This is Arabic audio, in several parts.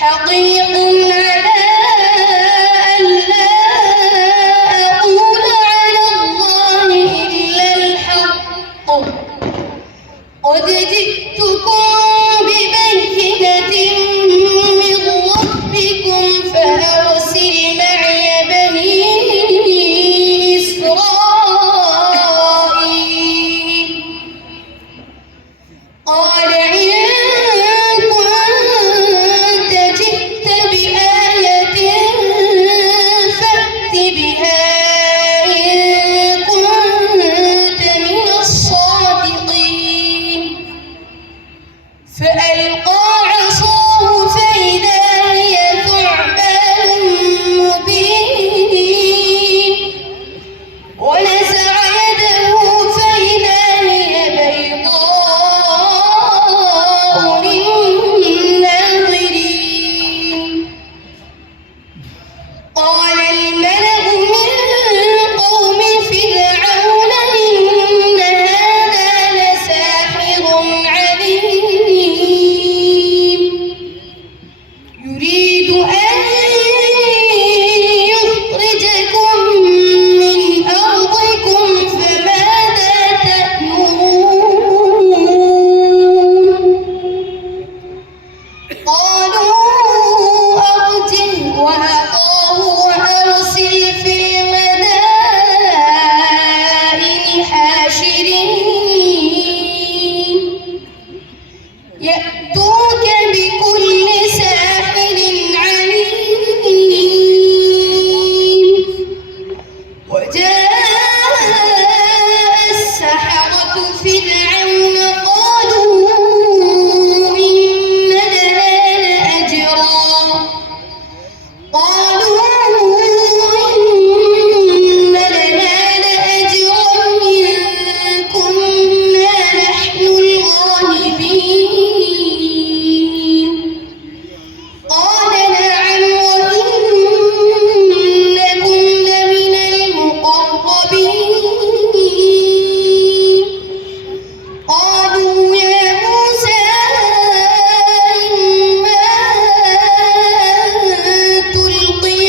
حقيق على ألا أقول على الله إلا الحق قد جئتكم ببينة من ربكم فأرسل معي بني إسرائيل قال إن كنت جئت بآية فأت بها إن كنت من الصادقين فألقى عصاه فإذا هي ثعبان مبين ونزع يده فإذا هي بيضاء للناظرين قال الملأ من قوم فرعون إن هذا لساحر عليم يريد أن يخرجكم من أرضكم فماذا تأمرون قالوا أرجه وأخاه وأرسل في المدائن حاشرين يأتوك بكل ساحر عليم وجاء السحرة فرعون قالوا إن لنا لأجرا إن كنا نحن الغالبين قال نعم وإنكم لمن المقربين قالوا يا موسى إما أن تلقي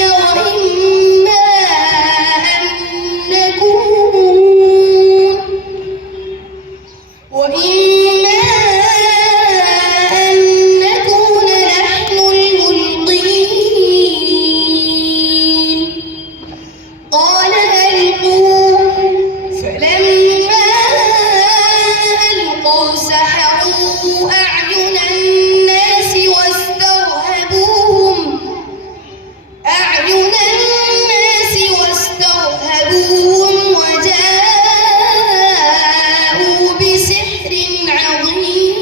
وإما أن نكون نحن الملقين قال ألقوا فلما ألقوا سحروا أعين الناس واسترهبوهم وجاءوا بسحر عظيم